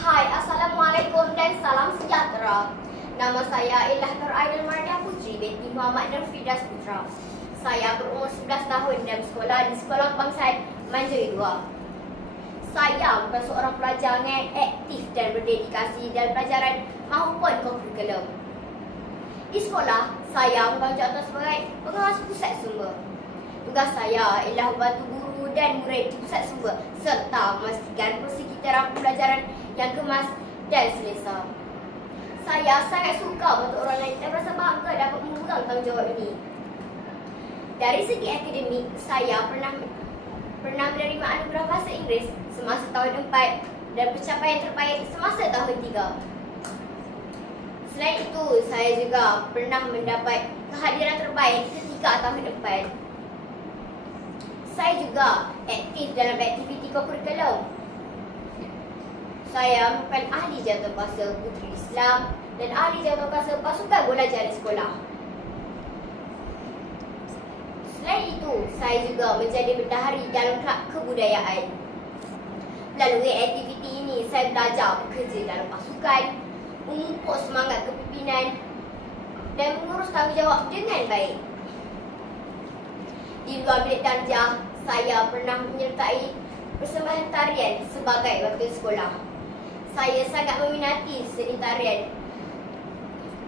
Hai, Assalamualaikum dan salam sejahtera. Nama saya Ilah Nur Aidil Mardia Putri binti Muhammad Nur Fidas Putra. Saya berumur 11 tahun dan bersekolah di Sekolah Kebangsaan Manjeri 2. Saya bukan seorang pelajar yang aktif dan berdedikasi dalam pelajaran maupun kurikulum. Di sekolah, saya menjawatan sebagai pengawas pusat sumber. Tugas saya ialah membantu guru dan murid di pusat sumber serta memastikan persekitaran pembelajaran yang kemas dan selesa. Saya sangat suka membantu orang lain dan merasa bangga dapat memegang tanggungjawab ini. Dari segi akademik, saya pernah menerima anugerah bahasa Inggeris semasa tahun 4 dan pencapaian terbaik semasa tahun 3. Selain itu, saya juga pernah mendapat kehadiran terbaik ketika tahun 4. Saya juga aktif dalam aktiviti kurikulum. Saya merupakan ahli jawatankuasa Puteri Islam dan ahli jawatankuasa pasukan bola jari sekolah. Selain itu, saya juga menjadi bendahari dalam kelab kebudayaan. Melalui aktiviti ini, saya belajar bekerja dalam pasukan, memupuk semangat kepimpinan dan mengurus tanggungjawab dengan baik. Di luar bilik darjah, saya pernah menyertai persembahan tarian sebagai wakil sekolah. Saya sangat meminati seni tarian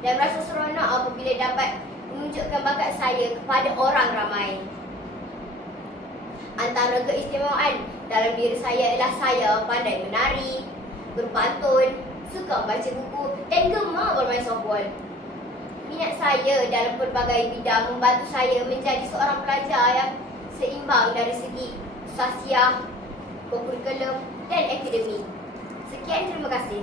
dan rasa seronok apabila dapat menunjukkan bakat saya kepada orang ramai. Antara keistimewaan dalam diri saya ialah saya pandai menari, berpantun, suka baca buku dan gemar bermain softball. Minat saya dalam pelbagai bidang membantu saya menjadi seorang pelajar yang seimbang dari segi sosial, kurikulum dan akademik. Sekian, terima kasih.